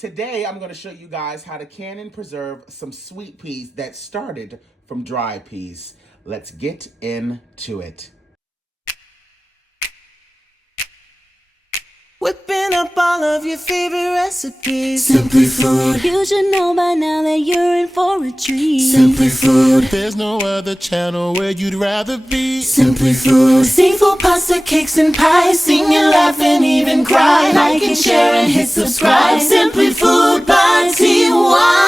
Today, I'm going to show you guys how to can and preserve some sweet peas that started from dried peas. Let's get into it. Whipping up all of your favorite recipes. Simply Food. You should know by now that you're in for a treat. Simply Food. There's no other channel where you'd rather be. Simply Food. Seafood, pasta, cakes, and pies. Sing and laugh and even cry. Like and share and hit subscribe. Simply Food by TY.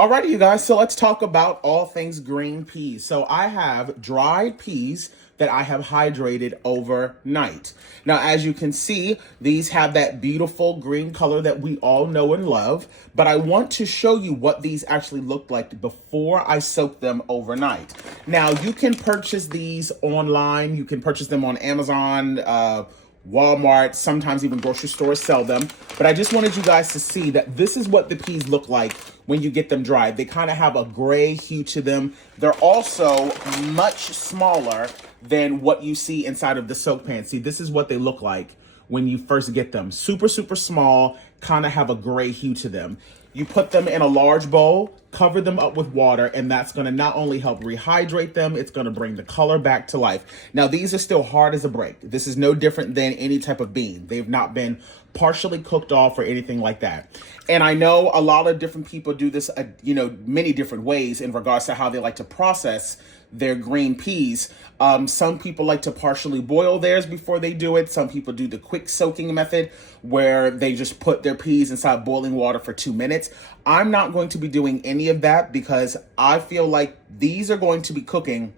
Alrighty, you guys, so let's talk about all things green peas. So I have dried peas that I have hydrated overnight. Now, as you can see, these have that beautiful green color that we all know and love, but I want to show you what these actually looked like before I soaked them overnight. Now, you can purchase these online. You can purchase them on Amazon, Walmart, sometimes even grocery stores sell them. But I just wanted you guys to see that this is what the peas look like when you get them dried. They kind of have a gray hue to them. They're also much smaller than what you see inside of the soak pan. See, this is what they look like when you first get them. Super, super small, kind of have a gray hue to them. You put them in a large bowl, cover them up with water, and that's going to not only help rehydrate them, it's going to bring the color back to life. Now, these are still hard as a brick. This is no different than any type of bean. They've not been partially cooked off or anything like that. And I know a lot of different people do this, many different ways in regards to how they like to process their green peas. Some people like to partially boil theirs before they do it. Some people do the quick soaking method where they just put their peas inside boiling water for 2 minutes. I'm not going to be doing any of that because I feel like these are going to be cooking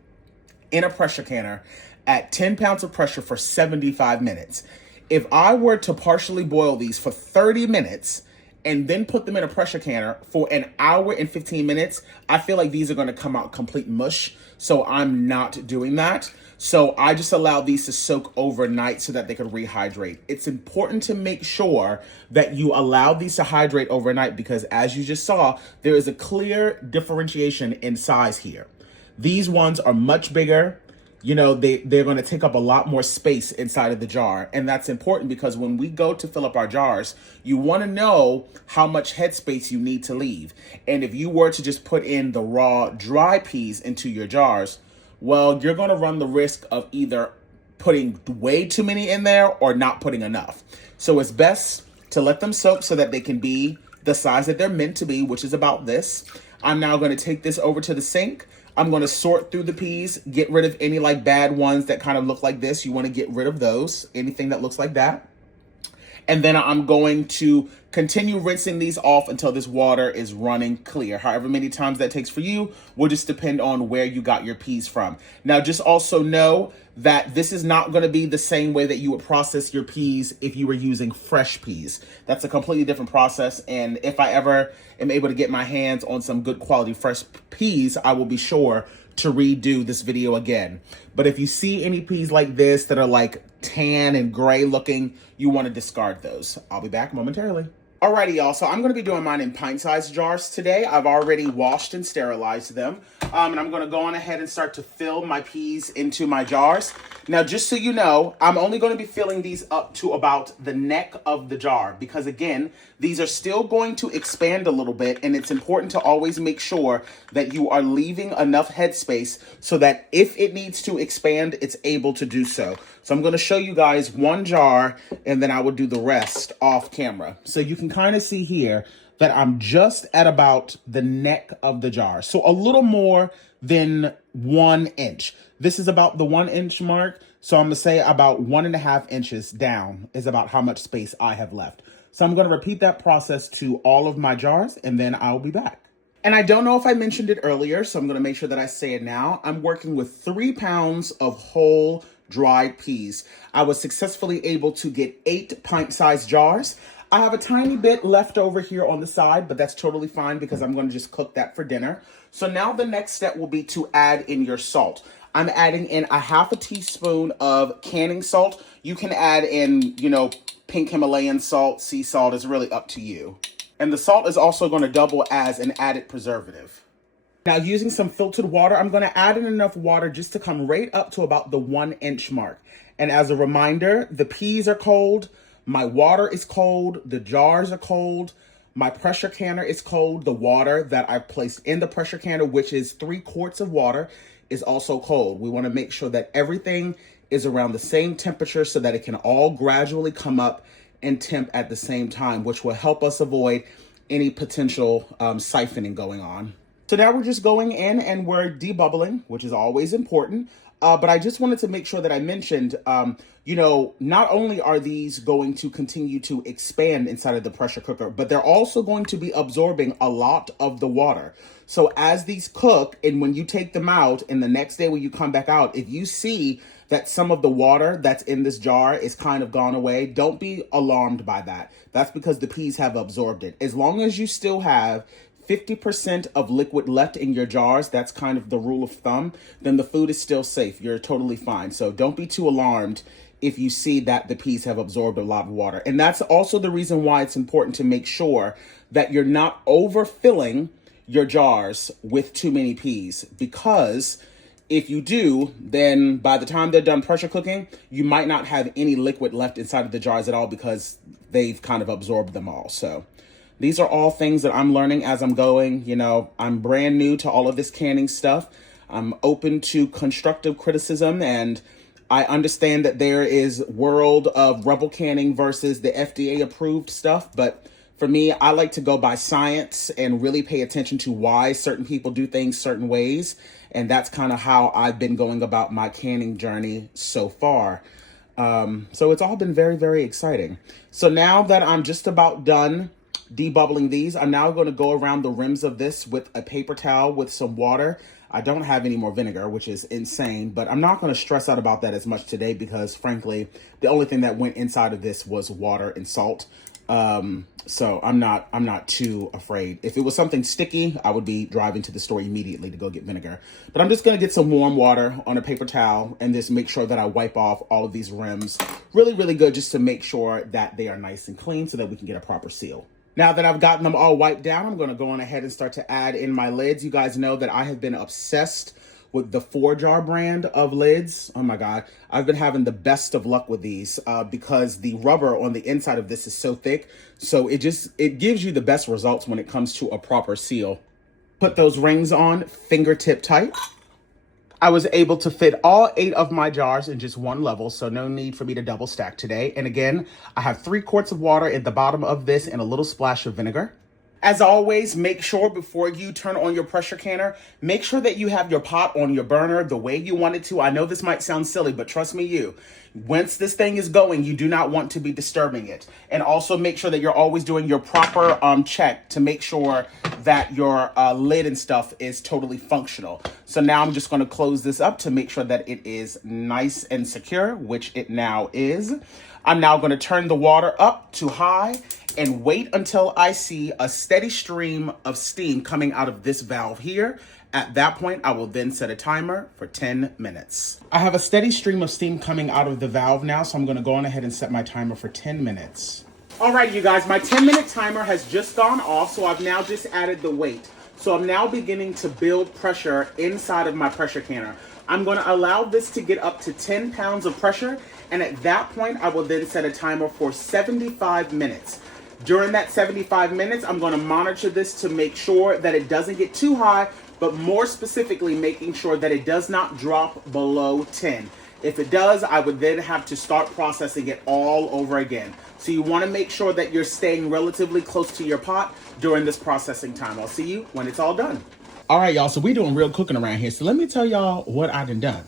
in a pressure canner at 10 pounds of pressure for 75 minutes. If I were to partially boil these for 30 minutes and then put them in a pressure canner for an hour and 15 minutes, I feel like these are going to come out complete mush. So I'm not doing that. So I just allow these to soak overnight so that they can rehydrate. It's important to make sure that you allow these to hydrate overnight because as you just saw, there is a clear differentiation in size here. These ones are much bigger. They're going to take up a lot more space inside of the jar. And that's important because when we go to fill up our jars, you want to know how much headspace you need to leave. And if you were to just put in the raw dry peas into your jars, well, you're going to run the risk of either putting way too many in there or not putting enough. So it's best to let them soak so that they can be the size that they're meant to be, which is about this. I'm now going to take this over to the sink. I'm going to sort through the peas, get rid of any bad ones that kind of look like this. You want to get rid of those, anything that looks like that. And then I'm going to continue rinsing these off until this water is running clear. However many times that takes for you will just depend on where you got your peas from. Now, just also know that this is not going to be the same way that you would process your peas if you were using fresh peas. That's a completely different process. And if I ever am able to get my hands on some good quality fresh peas, I will be sure to redo this video again. But if you see any peas like this that are tan and gray looking, you want to discard those. I'll be back momentarily. Alrighty, y'all, so I'm going to be doing mine in pint-sized jars today. I've already washed and sterilized them. And I'm going to go on ahead and start to fill my peas into my jars. Now, just so you know, I'm only going to be filling these up to about the neck of the jar because, again, these are still going to expand a little bit, and it's important to always make sure that you are leaving enough headspace so that if it needs to expand, it's able to do so. So I'm going to show you guys one jar, and then I will do the rest off camera. So you can kind of see here that I'm just at about the neck of the jar. So a little more than 1 inch. This is about the 1 inch mark. So I'm going to say about 1.5 inches down is about how much space I have left. So I'm going to repeat that process to all of my jars, and then I'll be back. And I don't know if I mentioned it earlier, so I'm going to make sure that I say it now. I'm working with 3 pounds of whole dried peas. I was successfully able to get 8 pint-sized jars. I have a tiny bit left over here on the side, but that's totally fine because I'm going to just cook that for dinner. So now the next step will be to add in your salt. I'm adding in a 1/2 teaspoon of canning salt. You can add in, pink Himalayan salt, sea salt is really up to you. And the salt is also going to double as an added preservative. Now, using some filtered water, I'm going to add in enough water just to come right up to about the 1 inch mark. And as a reminder, the peas are cold, My water is cold. The jars are cold. My pressure canner is cold. The water that I've placed in the pressure canner, which is 3 quarts of water, is also cold. We want to make sure that everything is around the same temperature so that it can all gradually come up and temp at the same time, which will help us avoid any potential siphoning going on. So now we're just going in and we're debubbling, which is always important. But I just wanted to make sure that I mentioned, not only are these going to continue to expand inside of the pressure cooker, but they're also going to be absorbing a lot of the water. So as these cook, and when you take them out, and the next day when you come back out, if you see that some of the water that's in this jar is kind of gone away, don't be alarmed by that. That's because the peas have absorbed it. As long as you still have 50% of liquid left in your jars, that's kind of the rule of thumb, then the food is still safe. You're totally fine. So don't be too alarmed if you see that the peas have absorbed a lot of water. And that's also the reason why it's important to make sure that you're not overfilling your jars with too many peas, because if you do, then by the time they're done pressure cooking, you might not have any liquid left inside of the jars at all because they've kind of absorbed them all. So these are all things that I'm learning as I'm going. I'm brand new to all of this canning stuff. I'm open to constructive criticism, and I understand that there is world of rebel canning versus the FDA approved stuff. But for me, I like to go by science and really pay attention to why certain people do things certain ways. And that's kind of how I've been going about my canning journey so far. So it's all been very, very exciting. So now that I'm just about done debubbling these, I'm now going to go around the rims of this with a paper towel with some water. I don't have any more vinegar, which is insane, but I'm not going to stress out about that as much today because, frankly, the only thing that went inside of this was water and salt. So I'm not too afraid. If it was something sticky, I would be driving to the store immediately to go get vinegar. But I'm just going to get some warm water on a paper towel and just make sure that I wipe off all of these rims really, really good, just to make sure that they are nice and clean so that we can get a proper seal. Now that I've gotten them all wiped down, I'm going to go on ahead and start to add in my lids. You guys know that I have been obsessed with the 4-jar brand of lids. Oh my God. I've been having the best of luck with these because the rubber on the inside of this is so thick. So it gives you the best results when it comes to a proper seal. Put those rings on fingertip tight. I was able to fit all 8 of my jars in just one level, so no need for me to double stack today. And again, I have 3 quarts of water at the bottom of this and a little splash of vinegar. As always, make sure before you turn on your pressure canner, make sure that you have your pot on your burner the way you want it to. I know this might sound silly, but trust me, once this thing is going, you do not want to be disturbing it. And also make sure that you're always doing your proper check to make sure that your lid and stuff is totally functional. So now I'm just going to close this up to make sure that it is nice and secure, which it now is. I'm now going to turn the water up to high and wait until I see a steady stream of steam coming out of this valve here. At that point, I will then set a timer for 10 minutes. I have a steady stream of steam coming out of the valve now, so I'm going to go on ahead and set my timer for 10 minutes. All right, you guys, my 10-minute timer has just gone off, so I've now just added the weight. So I'm now beginning to build pressure inside of my pressure canner. I'm going to allow this to get up to 10 pounds of pressure, and at that point, I will then set a timer for 75 minutes. During that 75 minutes, I'm going to monitor this to make sure that it doesn't get too high, but more specifically, making sure that it does not drop below 10. If it does, I would then have to start processing it all over again. So you want to make sure that you're staying relatively close to your pot during this processing time. I'll see you when it's all done. All right, y'all, so we're doing real cooking around here. So let me tell y'all what I done.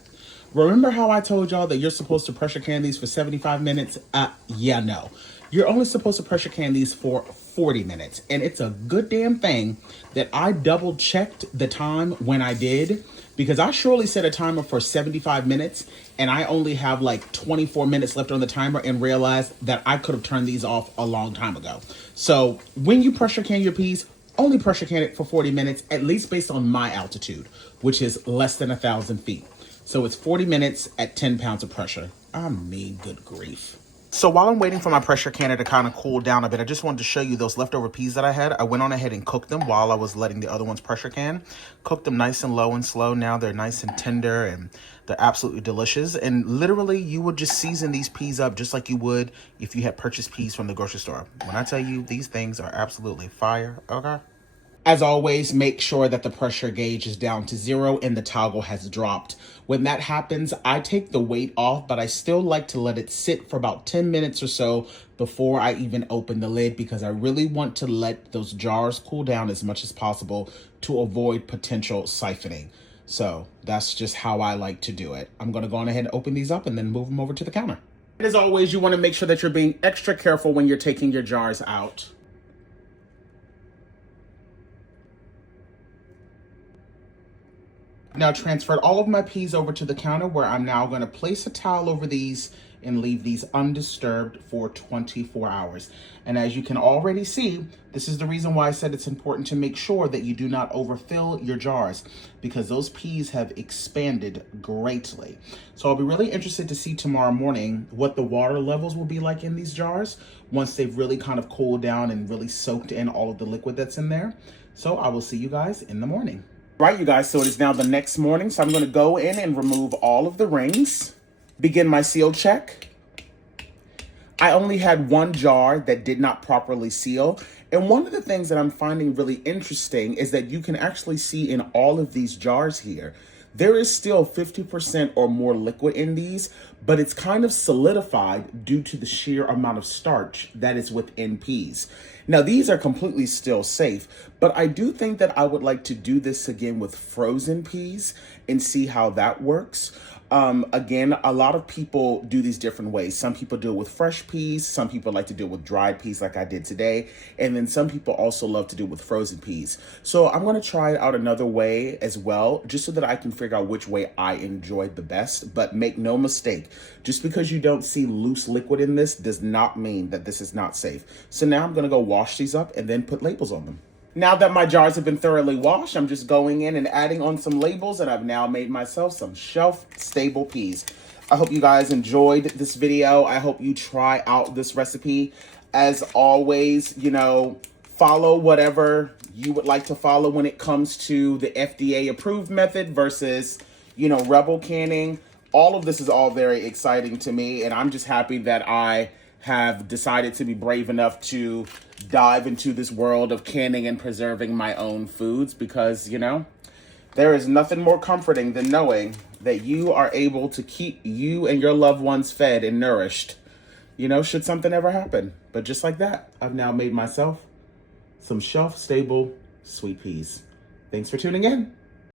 Remember how I told y'all that you're supposed to pressure can these for 75 minutes? Yeah, no. You're only supposed to pressure can these for 40 minutes. And it's a good damn thing that I double checked the time when I did, because I surely set a timer for 75 minutes and I only have like 24 minutes left on the timer and realized that I could have turned these off a long time ago. So when you pressure can your peas, only pressure can it for 40 minutes, at least based on my altitude, which is less than 1,000 feet. So it's 40 minutes at 10 pounds of pressure. I mean, good grief. So while I'm waiting for my pressure canner to kind of cool down a bit, I just wanted to show you those leftover peas that I had. I went on ahead and cooked them while I was letting the other ones pressure can. Cooked them nice and low and slow. Now they're nice and tender and they're absolutely delicious. And literally you would just season these peas up just like you would if you had purchased peas from the grocery store. When I tell you these things are absolutely fire, okay? As always, make sure that the pressure gauge is down to 0 and the toggle has dropped. When that happens, I take the weight off, but I still like to let it sit for about 10 minutes or so before I even open the lid, because I really want to let those jars cool down as much as possible to avoid potential siphoning. So that's just how I like to do it. I'm going to go on ahead and open these up and then move them over to the counter. And as always, you want to make sure that you're being extra careful when you're taking your jars out. Now transferred all of my peas over to the counter, where I'm now going to place a towel over these and leave these undisturbed for 24 hours. And as you can already see, this is the reason why I said it's important to make sure that you do not overfill your jars, because those peas have expanded greatly. So I'll be really interested to see tomorrow morning what the water levels will be like in these jars once they've really kind of cooled down and really soaked in all of the liquid that's in there. So I will see you guys in the morning. Right, you guys, so it is now the next morning, so I'm going to go in and remove all of the rings, begin my seal check. I only had one jar that did not properly seal, and one of the things that I'm finding really interesting is that you can actually see in all of these jars here, there is still 50% or more liquid in these, but it's kind of solidified due to the sheer amount of starch that is within peas. Now, these are completely still safe, but I do think that I would like to do this again with frozen peas and see how that works. Again, a lot of people do these different ways. Some people do it with fresh peas. Some people like to do it with dried peas like I did today. And then some people also love to do it with frozen peas. So I'm going to try it out another way as well, just so that I can figure out which way I enjoyed the best. But make no mistake, just because you don't see loose liquid in this does not mean that this is not safe. So now I'm going to go wash these up and then put labels on them. Now that my jars have been thoroughly washed, I'm just going in and adding on some labels, and I've now made myself some shelf-stable peas. I hope you guys enjoyed this video. I hope you try out this recipe. As always, you know, follow whatever you would like to follow when it comes to the FDA-approved method versus, you know, Rebel canning. All of this is all very exciting to me, and I'm just happy that I have decided to be brave enough to dive into this world of canning and preserving my own foods, because, you know, there is nothing more comforting than knowing that you are able to keep you and your loved ones fed and nourished, you know, should something ever happen. But just like that, I've now made myself some shelf-stable sweet peas. Thanks for tuning in.